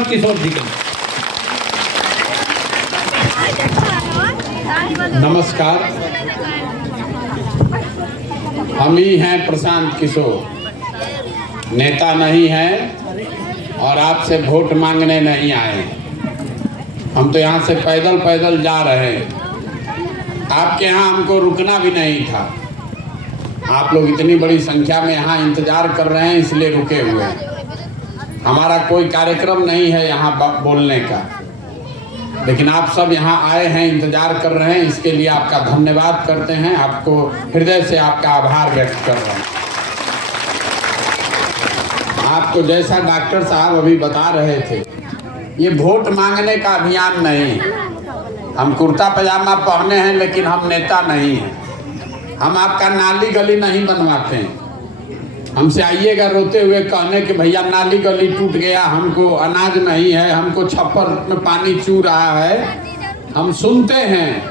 किशोर जी का नमस्कार। हम ही हैं प्रशांत किशोर, नेता नहीं हैं और आपसे वोट मांगने नहीं आए। हम तो यहाँ से पैदल पैदल जा रहे हैं। आपके यहाँ हमको रुकना भी नहीं था। आप लोग इतनी बड़ी संख्या में यहाँ इंतजार कर रहे हैं, इसलिए रुके हुए हैं। हमारा कोई कार्यक्रम नहीं है यहाँ बोलने का, लेकिन आप सब यहाँ आए हैं, इंतजार कर रहे हैं। इसके लिए आपका धन्यवाद करते हैं। आपको हृदय से आपका आभार व्यक्त कर रहे हैं। आपको जैसा डॉक्टर साहब अभी बता रहे थे, ये वोट मांगने का अभियान नहीं। हम कुर्ता पजामा पहने हैं, लेकिन हम नेता नहीं हैं। हम आपका नाली गली नहीं बनवाते हैं। हमसे आइएगा रोते हुए कहने कि भैया नाली गली टूट गया, हमको अनाज नहीं है, हमको छप्पर में पानी चू रहा है। हम सुनते हैं,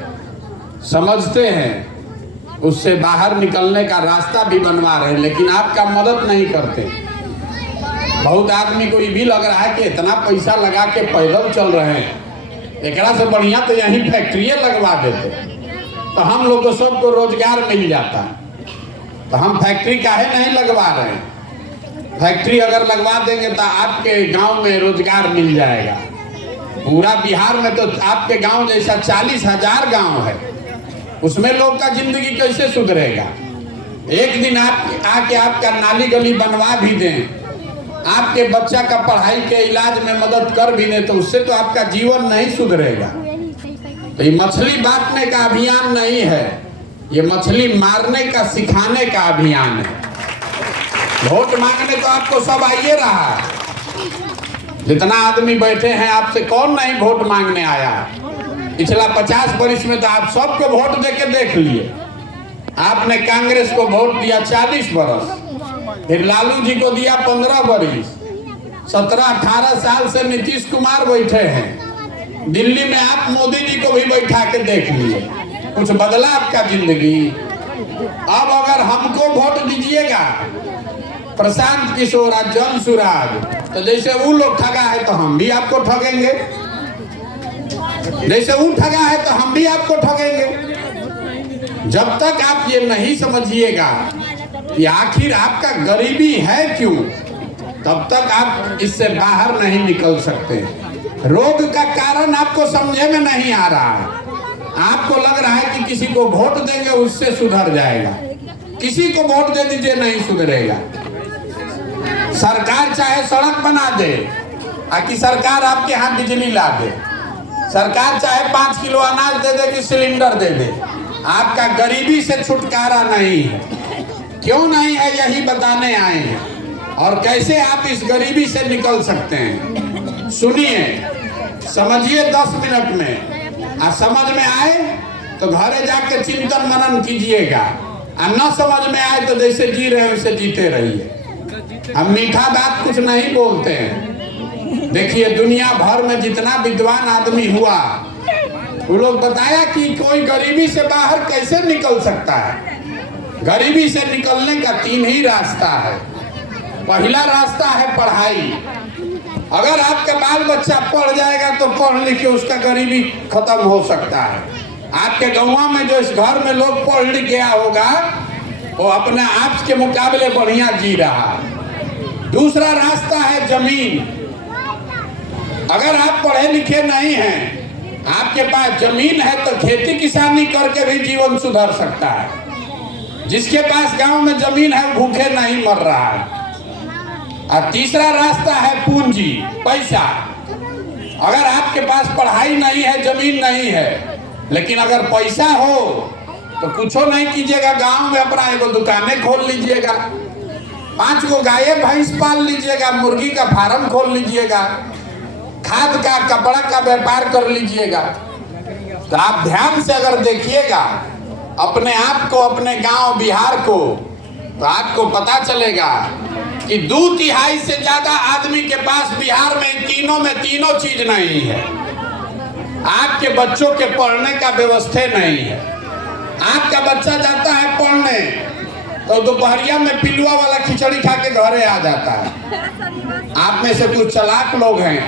समझते हैं, उससे बाहर निकलने का रास्ता भी बनवा रहे हैं, लेकिन आपका मदद नहीं करते। बहुत आदमी को ये भी लग रहा है कि इतना पैसा लगा के पैदल चल रहे हैं, एकरा से बढ़िया तो यहीं फैक्ट्री लगवा देते तो हम लोग को सबको रोजगार मिल जाता। तो हम फैक्ट्री काहे नहीं लगवा रहे हैं? फैक्ट्री अगर लगवा देंगे तो आपके गांव में रोजगार मिल जाएगा। पूरा बिहार में तो आपके गांव जैसा 40,000 गांव है, उसमें लोग का जिंदगी कैसे सुधरेगा? एक दिन आप आके आपका नाली गली बनवा भी दें, आपके बच्चा का पढ़ाई के इलाज में मदद कर भी दें, तो उससे तो आपका जीवन नहीं सुधरेगा। तो ये मछली बांटने का अभियान नहीं है, ये मछली मारने का सिखाने का अभियान है। वोट मांगने तो आपको सब आइए रहा है। जितना आदमी बैठे हैं, आपसे कौन नहीं वोट मांगने आया? पिछला 50 वर्ष में तो आप सबको वोट देके देख लिए। आपने कांग्रेस को वोट दिया 40 वर्ष, फिर लालू जी को दिया 15 वर्ष, 17-18 साल से नीतीश कुमार बैठे हैं। दिल्ली में आप मोदी जी को भी बैठा के देख लिए। कुछ बदला आपका जिंदगी? अब अगर हमको वोट दीजिएगा, प्रशांत किशोर और जन सुराज, तो जैसे वो लोग ठगा है तो हम भी आपको ठगेंगे, जैसे वो ठगा है तो हम भी आपको ठगेंगे। जब तक आप ये नहीं समझिएगा कि आखिर आपका गरीबी है क्यों, तब तक आप इससे बाहर नहीं निकल सकते। रोग का कारण आपको समझे में नहीं आ रहा है। आपको लग रहा है कि किसी को वोट देंगे उससे सुधर जाएगा। किसी को वोट दे दीजिए, नहीं सुधरेगा। सरकार चाहे सड़क बना दे, कि सरकार आपके यहाँ बिजली ला दे, सरकार चाहे 5 किलो अनाज दे दे कि सिलेंडर दे दे, आपका गरीबी से छुटकारा नहीं है। क्यों नहीं है, यही बताने आए हैं। और कैसे आप इस गरीबी से निकल सकते हैं, सुनिए, समझिए 10 मिनट में। समझ में आए तो घरे जाके चिंतन मनन कीजिएगा, और न समझ में आए तो जैसे जी रहे हैं वैसे जीते रहिए। हम मीठा बात कुछ नहीं बोलते हैं। देखिए, दुनिया भर में जितना विद्वान आदमी हुआ, वो लोग बताया कि कोई गरीबी से बाहर कैसे निकल सकता है। गरीबी से निकलने का 3 ही रास्ता है। पहला रास्ता है पढ़ाई। अगर आपका बाल बच्चा पढ़ जाएगा तो पढ़ लिख के उसका गरीबी खत्म हो सकता है। आपके गाँव में जो इस घर में लोग पढ़ लिख गया होगा, वो अपने आप के मुकाबले बढ़िया जी रहा है। दूसरा रास्ता है जमीन। अगर आप पढ़े लिखे नहीं हैं, आपके पास जमीन है, तो खेती किसानी करके भी जीवन सुधर सकता है। जिसके पास गांव में जमीन है भूखे नहीं मर रहा है। और तीसरा रास्ता है पूंजी, पैसा। अगर आपके पास पढ़ाई नहीं है, जमीन नहीं है, लेकिन अगर पैसा हो तो कुछ नहीं कीजिएगा, गांव में अपना एगो दुकानें खोल लीजिएगा, 5 गो गाय भैंस पाल लीजिएगा, मुर्गी का फार्म खोल लीजिएगा, खाद का कपड़ा का व्यापार कर लीजिएगा। तो आप ध्यान से अगर देखिएगा अपने आप को, अपने गांव बिहार को, तो आपको पता चलेगा कि 2/3 से ज्यादा आदमी के पास बिहार में तीनों चीज नहीं है। आपके बच्चों के पढ़ने का व्यवस्था नहीं है। आपका बच्चा जाता है पढ़ने तो दोपहरिया में पिलुआ वाला खिचड़ी खा के घरे आ जाता है। आप में से कुछ चालाक लोग हैं,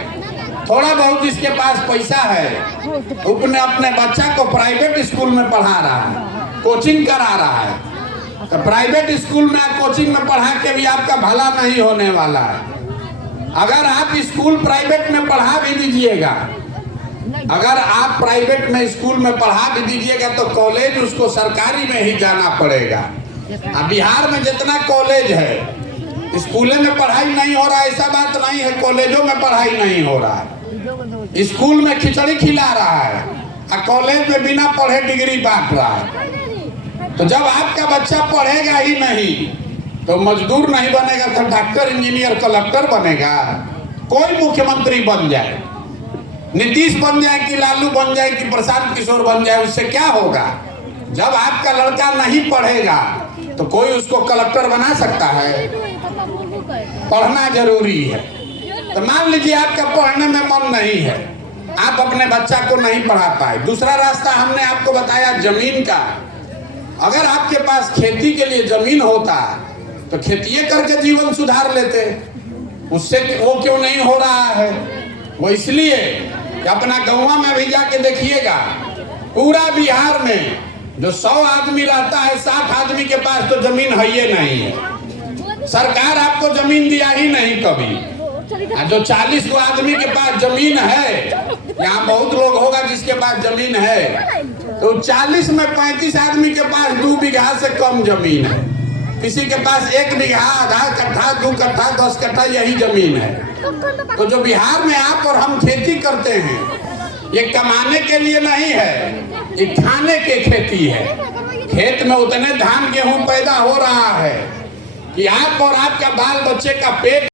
थोड़ा बहुत जिसके पास पैसा है अपने अपने बच्चा को प्राइवेट स्कूल में पढ़ा रहा है, कोचिंग करा रहा है। तो प्राइवेट स्कूल में कोचिंग में पढ़ा के भी आपका भला नहीं होने वाला है। अगर आप स्कूल प्राइवेट में पढ़ा भी दीजिएगा, अगर आप प्राइवेट में स्कूल में पढ़ा भी दीजिएगा तो कॉलेज उसको सरकारी में ही जाना पड़ेगा। अब बिहार में जितना कॉलेज है, स्कूलों में पढ़ाई नहीं हो रहा है, ऐसा बात नहीं है कॉलेजों में पढ़ाई नहीं हो रहा है। स्कूल में खिचड़ी खिला रहा है और कॉलेज में बिना पढ़े डिग्री बांट रहा है। तो जब आपका बच्चा पढ़ेगा ही नहीं तो मजदूर नहीं बनेगा तो डॉक्टर, इंजीनियर, कलेक्टर बनेगा। कोई मुख्यमंत्री बन जाए, नीतीश बन जाए कि लालू बन जाए कि प्रशांत किशोर बन जाए, उससे क्या होगा? जब आपका लड़का नहीं पढ़ेगा तो कोई उसको कलेक्टर बना सकता है? पढ़ना जरूरी है। तो मान लीजिए आपका पढ़ने में मन नहीं है, आप अपने बच्चा को नहीं पढ़ा पाए। दूसरा रास्ता हमने आपको बताया जमीन का। अगर आपके पास खेती के लिए जमीन होता तो खेती करके जीवन सुधार लेते। उससे वो क्यों नहीं हो रहा है? वो इसलिए कि अपना गाँव में भी जाके देखिएगा, पूरा बिहार में जो 100 आदमी रहता है 60 आदमी के पास तो जमीन है ही नहीं है। सरकार आपको जमीन दिया ही नहीं कभी। जो 40 गो आदमी के पास जमीन है, यहाँ बहुत लोग होगा जिसके पास जमीन है, तो 40 में 35 आदमी के पास 2 बीघा से कम जमीन है। किसी के पास 1 बीघा, आधा कट्ठा, 2 कट्ठा, 10 कट्ठा यही जमीन है। तो जो बिहार में आप और हम खेती करते हैं, ये कमाने के लिए नहीं है, ये खाने की खेती है। खेत में उतने धान गेहूं पैदा हो रहा है कि आप और आपका बाल बच्चे का पेट